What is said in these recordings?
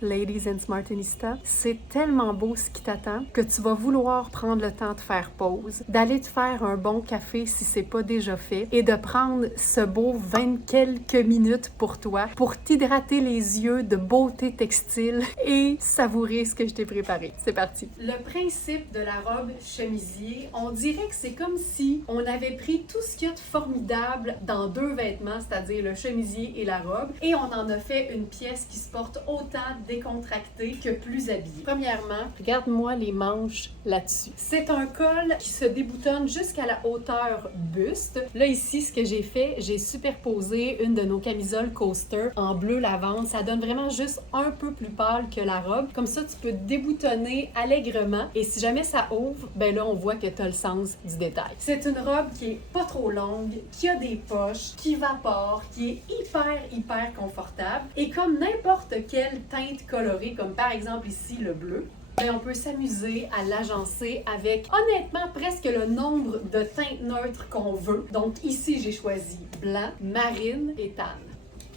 Ladies and Smartinista, c'est tellement beau ce qui t'attend que tu vas vouloir prendre le temps de faire pause, d'aller te faire un bon café si c'est pas déjà fait et de prendre ce beau 20 quelques minutes pour toi pour t'hydrater les yeux de beauté textile et savourer ce que je t'ai préparé. C'est parti! Le principe de la robe chemisier, on dirait que c'est comme si on avait pris tout ce qu'il y a de formidable dans deux vêtements, c'est-à-dire le chemisier et la robe, et on en a fait une pièce qui se porte autant décontracté que plus habillé. Premièrement, regarde-moi les manches là-dessus. C'est un col qui se déboutonne jusqu'à la hauteur buste. Là, ici, ce que j'ai fait, j'ai superposé une de nos camisoles coaster en bleu lavande. Ça donne vraiment juste un peu plus pâle que la robe. Comme ça, tu peux déboutonner allègrement et si jamais ça ouvre, ben là, on voit que tu as le sens du détail. C'est une robe qui est pas trop longue, qui a des poches, qui évapore, qui est hyper confortable et comme n'importe quelle teinte colorée, comme par exemple ici le bleu, et on peut s'amuser à l'agencer avec honnêtement presque le nombre de teintes neutres qu'on veut. Donc ici, j'ai choisi blanc, marine et tan.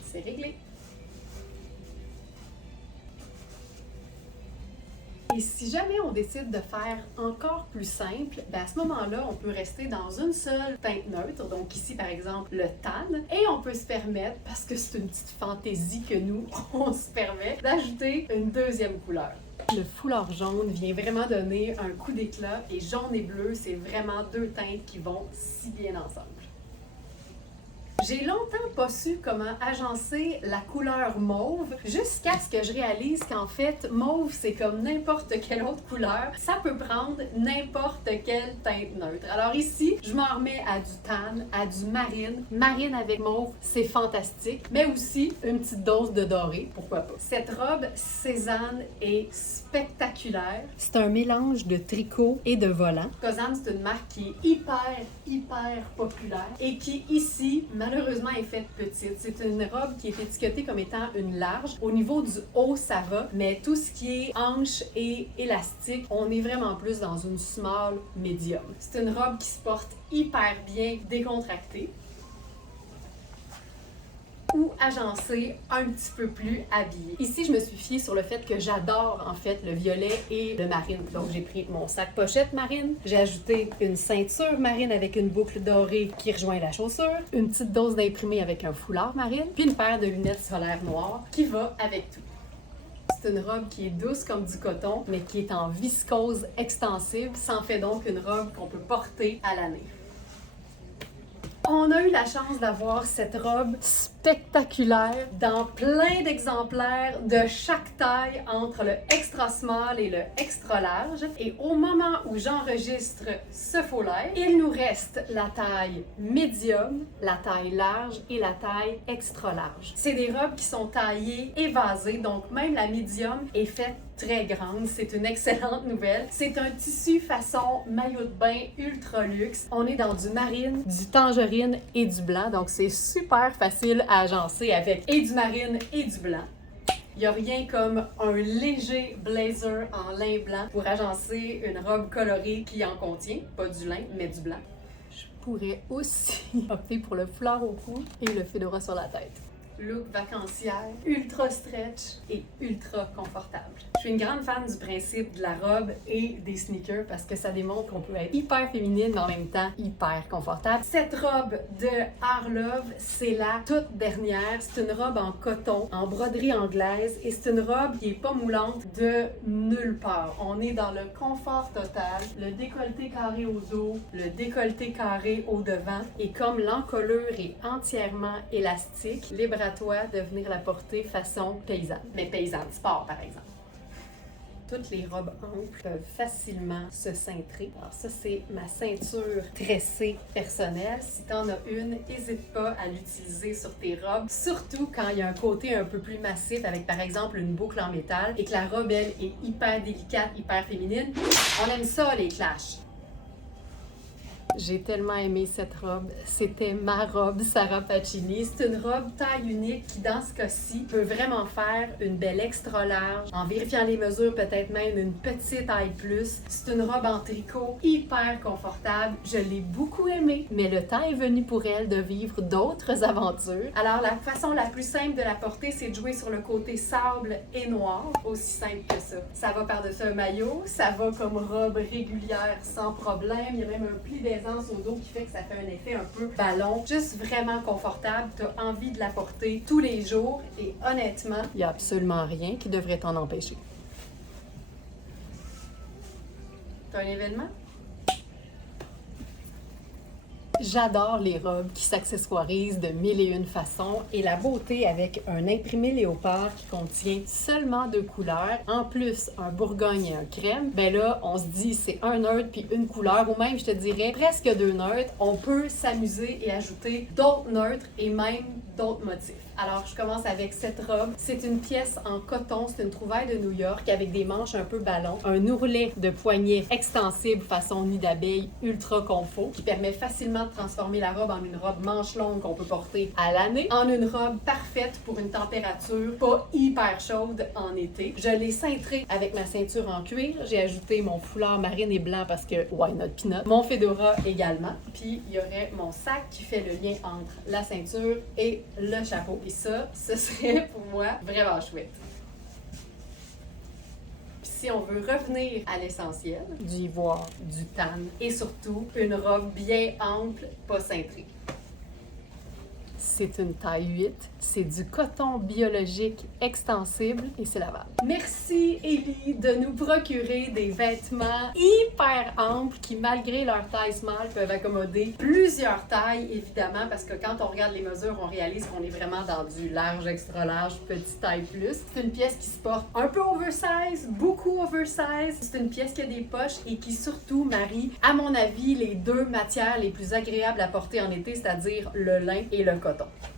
C'est réglé. Et si jamais on décide de faire encore plus simple, ben à ce moment-là, on peut rester dans une seule teinte neutre. Donc ici, par exemple, le tan. Et on peut se permettre, parce que c'est une petite fantaisie que nous, on se permet, d'ajouter une deuxième couleur. Le foulard jaune vient vraiment donner un coup d'éclat et jaune et bleu, c'est vraiment deux teintes qui vont si bien ensemble. J'ai longtemps pas su comment agencer la couleur mauve jusqu'à ce que je réalise qu'en fait, mauve, c'est comme n'importe quelle autre couleur. Ça peut prendre n'importe quelle teinte neutre. Alors ici, je m'en remets à du tan, à du marine. Marine avec mauve, c'est fantastique. Mais aussi une petite dose de doré, pourquoi pas. Cette robe Cézanne est spectaculaire. C'est un mélange de tricot et de volant. Cézanne, c'est une marque qui est hyper populaire et qui ici, malheureusement, est faite petite. C'est une robe qui est étiquetée comme étant une large. Au niveau du haut, ça va, mais tout ce qui est hanche et élastique, on est vraiment plus dans une small medium. C'est une robe qui se porte hyper bien décontractée ou agencée un petit peu plus habillée. Ici, je me suis fiée sur le fait que j'adore en fait le violet et le marine. Donc, j'ai pris mon sac pochette marine, j'ai ajouté une ceinture marine avec une boucle dorée qui rejoint la chaussure, une petite dose d'imprimé avec un foulard marine, puis une paire de lunettes solaires noires qui va avec tout. C'est une robe qui est douce comme du coton, mais qui est en viscose extensive. Ça en fait donc une robe qu'on peut porter à l'année. On a eu la chance d'avoir cette robe spectaculaire dans plein d'exemplaires de chaque taille entre le extra small et le extra large. Et au moment où j'enregistre ce foulard, il nous reste la taille médium, la taille large et la taille extra large. C'est des robes qui sont taillées évasées, donc même la médium est faite très grande. C'est une excellente nouvelle. C'est un tissu façon maillot de bain ultra luxe. On est dans du marine, du tangerine et du blanc, donc c'est super facile à agencer avec et du marine et du blanc. Il n'y a rien comme un léger blazer en lin blanc pour agencer une robe colorée qui en contient, pas du lin, mais du blanc. Je pourrais aussi opter pour le foulard au cou et le fedora sur la tête. Look vacancière, ultra stretch et ultra confortable. Je suis une grande fan du principe de la robe et des sneakers parce que ça démontre qu'on peut être hyper féminine mais en même temps hyper confortable. Cette robe de Arlove, c'est la toute dernière. C'est une robe en coton, en broderie anglaise et c'est une robe qui est pas moulante de nulle part. On est dans le confort total, le décolleté carré au dos, le décolleté carré au devant et comme l'encolure est entièrement élastique, libre à toi de venir la porter façon paysanne. Mais paysanne sport, par exemple. Toutes les robes amples peuvent facilement se cintrer. Alors ça, c'est ma ceinture tressée personnelle. Si tu en as une, n'hésite pas à l'utiliser sur tes robes, surtout quand il y a un côté un peu plus massif avec par exemple une boucle en métal et que la robe, elle, est hyper délicate, hyper féminine. On aime ça, les clashs. J'ai tellement aimé cette robe. C'était ma robe Sarah Pacini. C'est une robe taille unique qui, dans ce cas-ci, peut vraiment faire une belle extra large. En vérifiant les mesures, peut-être même une petite taille plus. C'est une robe en tricot hyper confortable. Je l'ai beaucoup aimée, mais le temps est venu pour elle de vivre d'autres aventures. Alors, la façon la plus simple de la porter, c'est de jouer sur le côté sable et noir. Aussi simple que ça. Ça va par-dessus un maillot, ça va comme robe régulière sans problème. Il y a même un pli d'aisance au dos qui fait que ça fait un effet un peu ballon. Juste vraiment confortable. Tu as envie de la porter tous les jours et honnêtement, il n'y a absolument rien qui devrait t'en empêcher. T'as un événement? J'adore les robes qui s'accessoirisent de mille et une façons et la beauté avec un imprimé léopard qui contient seulement 2 couleurs, en plus un bourgogne et un crème, ben là, on se dit c'est un neutre puis une couleur ou même, je te dirais, presque 2 neutres. On peut s'amuser et ajouter d'autres neutres et même d'autres motifs. Alors, je commence avec cette robe. C'est une pièce en coton, c'est une trouvaille de New York avec des manches un peu ballon, un ourlet de poignet extensible façon nid d'abeille ultra confort qui permet facilement de transformer la robe en une robe manche longue qu'on peut porter à l'année, en une robe parfaite pour une température pas hyper chaude en été. Je l'ai cintrée avec ma ceinture en cuir. J'ai ajouté mon foulard marine et blanc parce que why not peanut. Mon fedora également. Puis, il y aurait mon sac qui fait le lien entre la ceinture et le chapeau. Et ça, ce serait pour moi vraiment chouette. Puis si on veut revenir à l'essentiel, du ivoire, du tan et surtout une robe bien ample, pas cintrée. C'est une taille 8, c'est du coton biologique extensible et c'est lavable. Merci Ellie de nous procurer des vêtements hyper amples qui, malgré leur taille small, peuvent accommoder plusieurs tailles, évidemment, parce que quand on regarde les mesures, on réalise qu'on est vraiment dans du large, extra large, petite taille plus. C'est une pièce qui se porte un peu oversize, beaucoup oversize. C'est une pièce qui a des poches et qui surtout marie, à mon avis, les 2 matières les plus agréables à porter en été, c'est-à-dire le lin et le coton.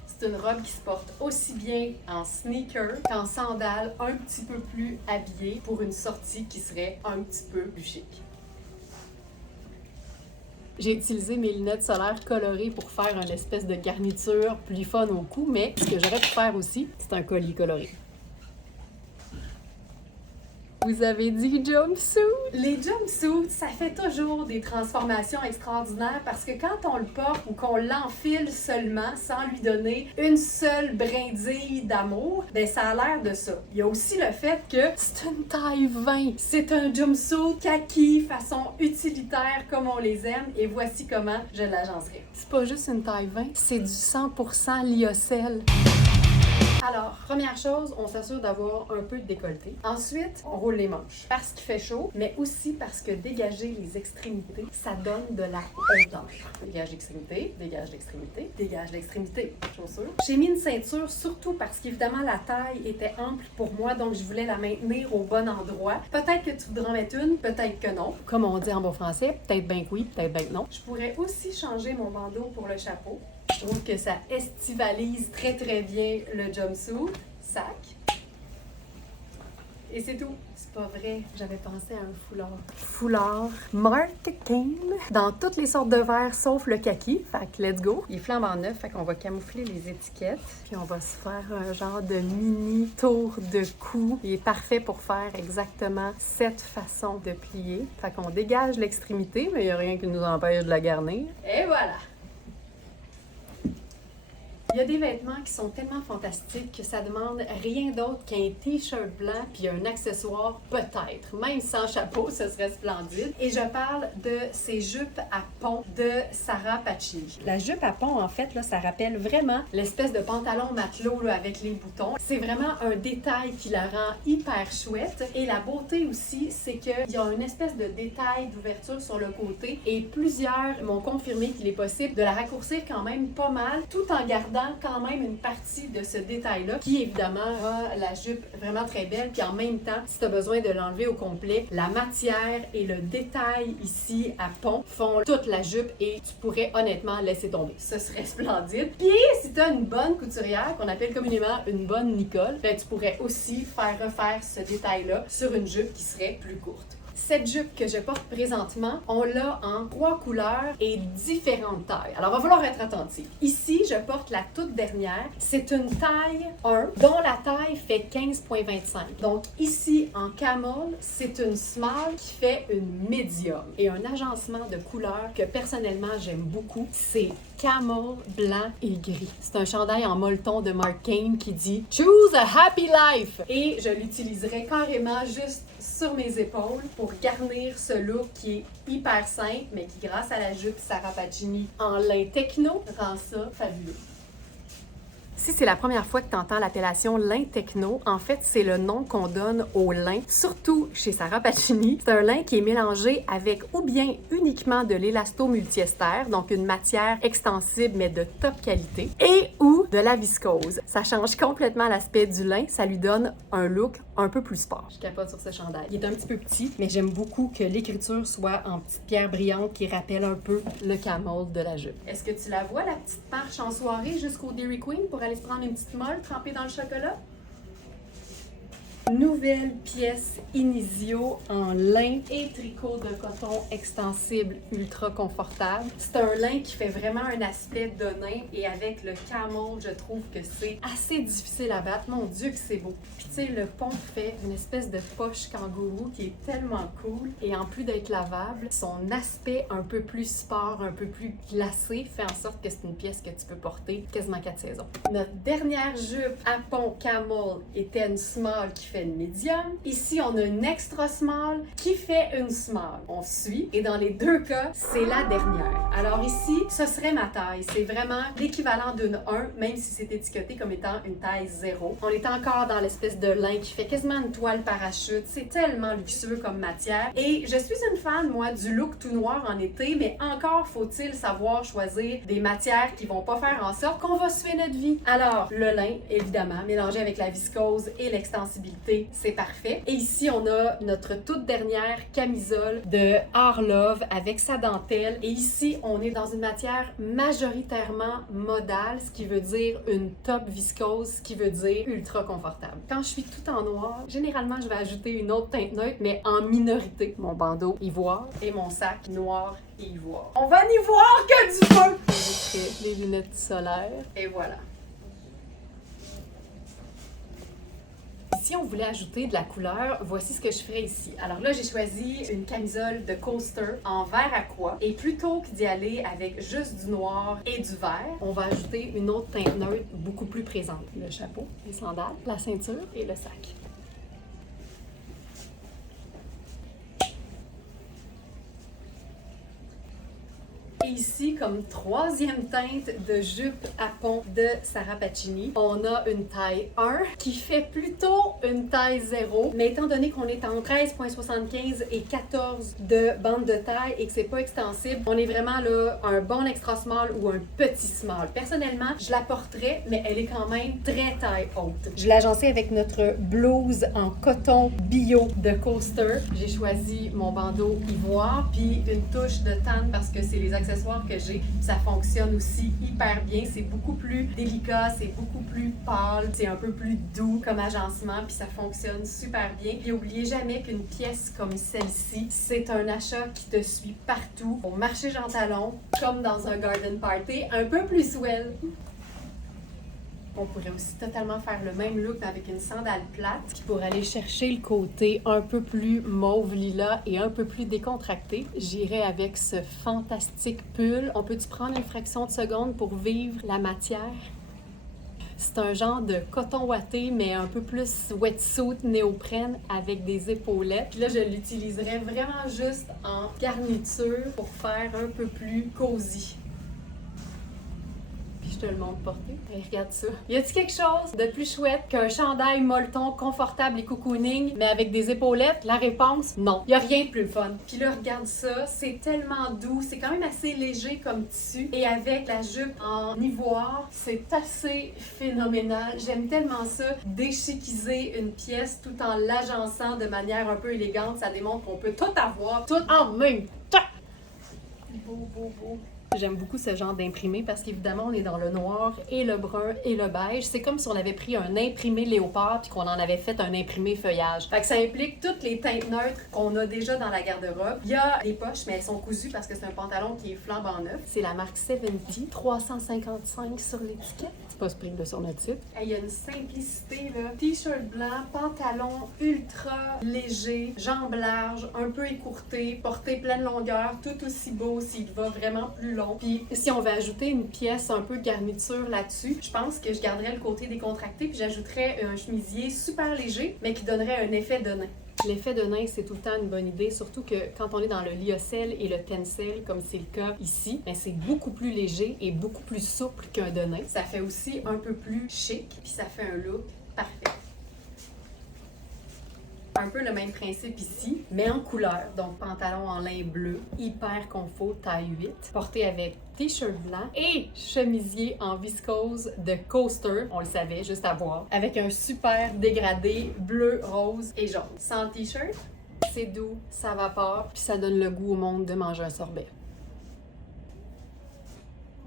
C'est une robe qui se porte aussi bien en sneaker qu'en sandales un petit peu plus habillée pour une sortie qui serait un petit peu plus chic. J'ai utilisé mes lunettes solaires colorées pour faire une espèce de garniture plus fun au cou, mais ce que j'aurais pu faire aussi, c'est un collier coloré. Vous avez dit jumpsuit? Les jumpsuits, ça fait toujours des transformations extraordinaires parce que quand on le porte ou qu'on l'enfile seulement sans lui donner une seule brindille d'amour, ben ça a l'air de ça. Il y a aussi le fait que c'est une taille 20. C'est un jumpsuit kaki façon utilitaire comme on les aime et voici comment je l'agencerai. C'est pas juste une taille 20, c'est du 100% lyocell. Alors, première chose, on s'assure d'avoir un peu de décolleté. Ensuite, on roule les manches. Parce qu'il fait chaud, mais aussi parce que dégager les extrémités, ça donne de la hauteur. Dégage l'extrémité, dégage l'extrémité, dégage l'extrémité. Chaussure. J'ai mis une ceinture surtout parce qu'évidemment, la taille était ample pour moi, donc je voulais la maintenir au bon endroit. Peut-être que tu voudras en mettre une, peut-être que non. Comme on dit en bon français, peut-être bien que oui, peut-être bien que non. Je pourrais aussi changer mon bandeau pour le chapeau. Je trouve que ça estivalise très très bien le jumpsuit. Sac. Et c'est tout. C'est pas vrai, j'avais pensé à un foulard. Foulard marketing dans toutes les sortes de verres sauf le kaki. Fait que let's go. Il flambe en neuf, fait qu'on va camoufler les étiquettes. Puis on va se faire un genre de mini tour de cou. Il est parfait pour faire exactement cette façon de plier. Fait qu'on dégage l'extrémité, mais il n'y a rien qui nous empêche de la garnir. Et voilà! Il y a des vêtements qui sont tellement fantastiques que ça demande rien d'autre qu'un t-shirt blanc puis un accessoire peut-être. Même sans chapeau, ce serait splendide. Et je parle de ces jupes à pont de Sarah Pacini. La jupe à pont, en fait, là, ça rappelle vraiment l'espèce de pantalon matelot là, avec les boutons. C'est vraiment un détail qui la rend hyper chouette. Et la beauté aussi, c'est qu'il y a une espèce de détail d'ouverture sur le côté et plusieurs m'ont confirmé qu'il est possible de la raccourcir quand même pas mal tout en gardant quand même une partie de ce détail-là qui, évidemment, rend la jupe vraiment très belle. Puis en même temps, si tu as besoin de l'enlever au complet, la matière et le détail ici à pont font toute la jupe et tu pourrais honnêtement laisser tomber. Ce serait splendide. Puis si tu as une bonne couturière, qu'on appelle communément une bonne Nicole, ben, tu pourrais aussi faire refaire ce détail-là sur une jupe qui serait plus courte. Cette jupe que je porte présentement, on l'a en 3 couleurs et différentes tailles. Alors, il va falloir être attentif. Ici, je porte la toute dernière. C'est une taille 1, dont la taille fait 15,25. Donc, ici, en camel, c'est une small qui fait une medium. Et un agencement de couleurs que personnellement, j'aime beaucoup, c'est camel, blanc et gris. C'est un chandail en molleton de Mark Kane qui dit « Choose a happy life ». Et je l'utiliserai carrément juste sur mes épaules pour garnir ce look qui est hyper simple, mais qui, grâce à la jupe Sarah Pacini en lin techno, rend ça fabuleux. Si c'est la première fois que tu entends l'appellation lin techno, en fait, c'est le nom qu'on donne au lin, surtout chez Sarah Pacini. C'est un lin qui est mélangé avec ou bien uniquement de l'élasto-multiester, donc une matière extensible mais de top qualité, et ou de la viscose. Ça change complètement l'aspect du lin, ça lui donne un look un peu plus sport. Je capote sur ce chandail. Il est un petit peu petit, mais j'aime beaucoup que l'écriture soit en petites pierres brillantes qui rappellent un peu le camel de la jupe. Est-ce que tu la vois, la petite marche en soirée jusqu'au Dairy Queen pour aller se prendre une petite molle trempée dans le chocolat? Nouvelle pièce Inizio en lin et tricot de coton extensible ultra confortable. C'est un lin qui fait vraiment un aspect de nain et avec le camel, je trouve que c'est assez difficile à battre. Mon Dieu que c'est beau! Puis tu sais, le pont fait une espèce de poche kangourou qui est tellement cool et en plus d'être lavable, son aspect un peu plus sport, un peu plus glacé fait en sorte que c'est une pièce que tu peux porter quasiment 4 saisons. Notre dernière jupe à pont camel était une small qui fait une medium. Ici, on a une extra small qui fait une small. On suit et dans les deux cas, c'est la dernière. Alors ici, ce serait ma taille. C'est vraiment l'équivalent d'une 1, même si c'est étiqueté comme étant une taille 0. On est encore dans l'espèce de lin qui fait quasiment une toile parachute. C'est tellement luxueux comme matière. Et je suis une fan, moi, du look tout noir en été, mais encore faut-il savoir choisir des matières qui vont pas faire en sorte qu'on va suer notre vie. Alors, le lin, évidemment, mélangé avec la viscose et l'extensibilité, c'est parfait. Et ici, on a notre toute dernière camisole de Arlove avec sa dentelle. Et ici, on est dans une matière majoritairement modale, ce qui veut dire une top viscose, ce qui veut dire ultra confortable. Quand je suis tout en noir, généralement, je vais ajouter une autre teinte neutre, mais en minorité. Mon bandeau ivoire et mon sac noir et ivoire. On va n'y voir que du feu! J'ai fait les lunettes solaires et voilà. Si on voulait ajouter de la couleur, voici ce que je ferais ici. Alors là, j'ai choisi une camisole de Coaster en vert aqua. Et plutôt que d'y aller avec juste du noir et du vert, on va ajouter une autre teinte neutre beaucoup plus présente. Le chapeau, les sandales, la ceinture et le sac. Et ici, comme troisième teinte de jupe à pont de Sarah Pacini, on a une taille 1 qui fait plutôt une taille 0. Mais étant donné qu'on est en 13,75 et 14 de bande de taille et que c'est pas extensible, on est vraiment là un bon extra small ou un petit small. Personnellement, je la porterais, mais elle est quand même très taille haute. Je l'ai agencée avec notre blouse en coton bio de Coaster. J'ai choisi mon bandeau ivoire puis une touche de tan parce que c'est les accessoires que j'ai, ça fonctionne aussi hyper bien. C'est beaucoup plus délicat, c'est beaucoup plus pâle, c'est un peu plus doux comme agencement, puis ça fonctionne super bien. Puis n'oubliez jamais qu'une pièce comme celle-ci, c'est un achat qui te suit partout, au marché Jean Talon, comme dans un garden party, un peu plus swell. On pourrait aussi totalement faire le même look avec une sandale plate pour aller chercher le côté un peu plus mauve lilas et un peu plus décontracté. J'irai avec ce fantastique pull. On peut-tu prendre une fraction de seconde pour vivre la matière? C'est un genre de coton ouaté, mais un peu plus wetsuit néoprène avec des épaulettes. Puis là, je l'utiliserais vraiment juste en garniture pour faire un peu plus cosy. Je te le montre porté. Hey, regarde ça. Y a-t-il quelque chose de plus chouette qu'un chandail molleton confortable et cocooning, mais avec des épaulettes? La réponse, non. Y a rien de plus fun. Puis là, regarde ça. C'est tellement doux. C'est quand même assez léger comme tissu. Et avec la jupe en ivoire, c'est assez phénoménal. J'aime tellement ça. Déchiquiser une pièce tout en l'agençant de manière un peu élégante. Ça démontre qu'on peut tout avoir, tout en même temps. Beau, beau, beau. J'aime beaucoup ce genre d'imprimé parce qu'évidemment, on est dans le noir et le brun et le beige. C'est comme si on avait pris un imprimé léopard puis qu'on en avait fait un imprimé feuillage. Fait que ça implique toutes les teintes neutres qu'on a déjà dans la garde-robe. Il y a des poches, mais elles sont cousues parce que c'est un pantalon qui est flambant neuf. C'est la marque 70, 355 sur l'étiquette. C'est pas ce prix de sur notre site. Il y a une simplicité, là. T-shirt blanc, pantalon ultra léger, jambes larges, un peu écourté, portée pleine longueur, tout aussi beau s'il va vraiment plus long. Puis si on veut ajouter une pièce un peu de garniture là-dessus, je pense que je garderais le côté décontracté puis j'ajouterais un chemisier super léger, mais qui donnerait un effet de nain. L'effet de nain, c'est tout le temps une bonne idée, surtout que quand on est dans le lyocell et le tencel, comme c'est le cas ici, ben c'est beaucoup plus léger et beaucoup plus souple qu'un de nain. Ça fait aussi un peu plus chic, puis ça fait un look parfait. Un peu le même principe ici, mais en couleur. Donc, pantalon en lin bleu, hyper confort, taille 8, porté avec t-shirt blanc et chemisier en viscose de Coaster, on le savait, juste à voir, avec un super dégradé bleu, rose et jaune. Sans le t-shirt, c'est doux, ça vapore, puis ça donne le goût au monde de manger un sorbet.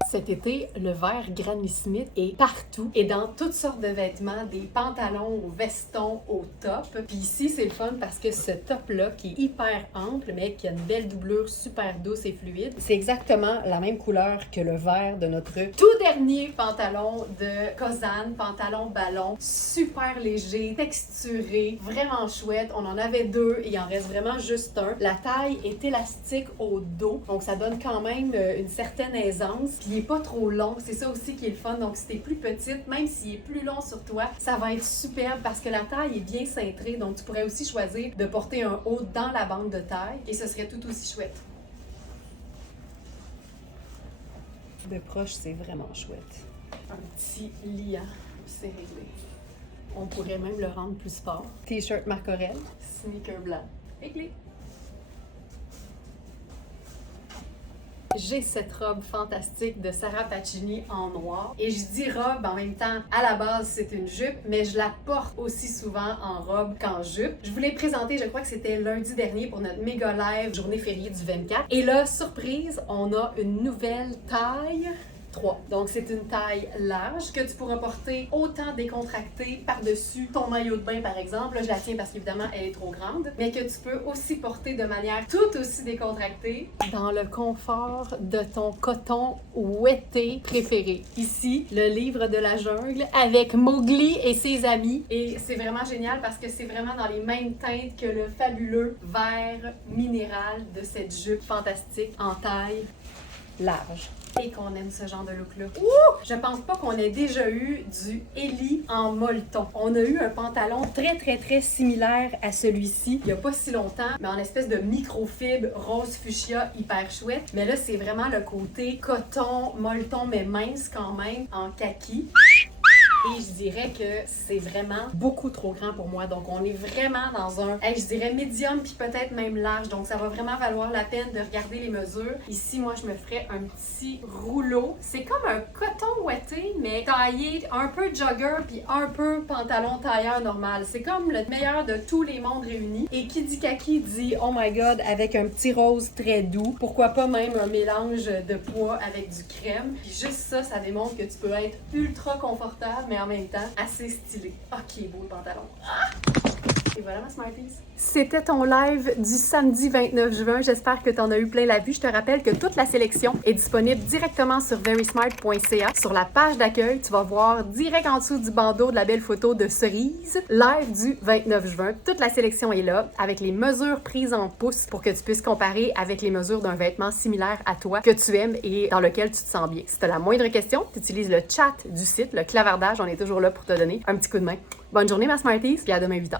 Cet été, le vert Granny Smith est partout et dans toutes sortes de vêtements, des pantalons au veston, au top. Puis ici, c'est le fun parce que ce top-là, qui est hyper ample, mais qui a une belle doublure super douce et fluide, c'est exactement la même couleur que le vert de notre tout dernier pantalon de Kozan, pantalon ballon, super léger, texturé, vraiment chouette. On en avait deux et il en reste vraiment juste un. La taille est élastique au dos, donc ça donne quand même une certaine aisance. Puis il est pas trop long, c'est ça aussi qui est le fun. Donc si t'es plus petite, même s'il est plus long sur toi, ça va être superbe parce que la taille est bien cintrée. Donc tu pourrais aussi choisir de porter un haut dans la bande de taille et ce serait tout aussi chouette. De proche, c'est vraiment chouette. Un petit liant, c'est réglé. On pourrait même le rendre plus sport. T-shirt Marc Aurèle, sneaker blanc, réglé. J'ai cette robe fantastique de Sarah Pacini en noir. Et je dis robe en même temps, à la base c'est une jupe, mais je la porte aussi souvent en robe qu'en jupe. Je vous l'ai présentée, je crois que c'était lundi dernier pour notre méga live journée fériée du 24. Et là, surprise, on a une nouvelle taille. 3. Donc, c'est une taille large que tu pourras porter autant décontractée par-dessus ton maillot de bain, par exemple. Là, je la tiens parce qu'évidemment, elle est trop grande. Mais que tu peux aussi porter de manière tout aussi décontractée dans le confort de ton coton ouetté préféré. Ici, le livre de la jungle avec Mowgli et ses amis. Et c'est vraiment génial parce que c'est vraiment dans les mêmes teintes que le fabuleux vert minéral de cette jupe fantastique en taille large. Et qu'on aime ce genre de look-là. Je pense pas qu'on ait déjà eu du Ellie en molleton. On a eu un pantalon très similaire à celui-ci il y a pas si longtemps, mais en espèce de microfibre rose fuchsia hyper chouette. Mais là, c'est vraiment le côté coton, molleton, mais mince quand même, en kaki. Et je dirais que c'est vraiment beaucoup trop grand pour moi. Donc, on est vraiment dans un, je dirais médium puis peut-être même large. Donc, ça va vraiment valoir la peine de regarder les mesures. Ici, moi, je me ferais un petit rouleau. C'est comme un coton ouetté, mais taillé un peu jogger puis un peu pantalon tailleur normal. C'est comme le meilleur de tous les mondes réunis. Et qui dit kaki dit, oh my god, avec un petit rose très doux. Pourquoi pas même un mélange de pois avec du crème. Puis juste ça, ça démontre que tu peux être ultra confortable, mais en même temps assez stylé. Ah, qui est beau le pantalon. Ah! Et voilà ma Smarties. C'était ton live du samedi 29 juin. J'espère que tu en as eu plein la vue. Je te rappelle que toute la sélection est disponible directement sur verysmart.ca. Sur la page d'accueil, tu vas voir direct en dessous du bandeau de la belle photo de cerise. Live du 29 juin. Toute la sélection est là avec les mesures prises en pouces pour que tu puisses comparer avec les mesures d'un vêtement similaire à toi que tu aimes et dans lequel tu te sens bien. Si tu as la moindre question, tu utilises le chat du site, le clavardage. On est toujours là pour te donner un petit coup de main. Bonne journée ma Smarties, puis à demain 8h.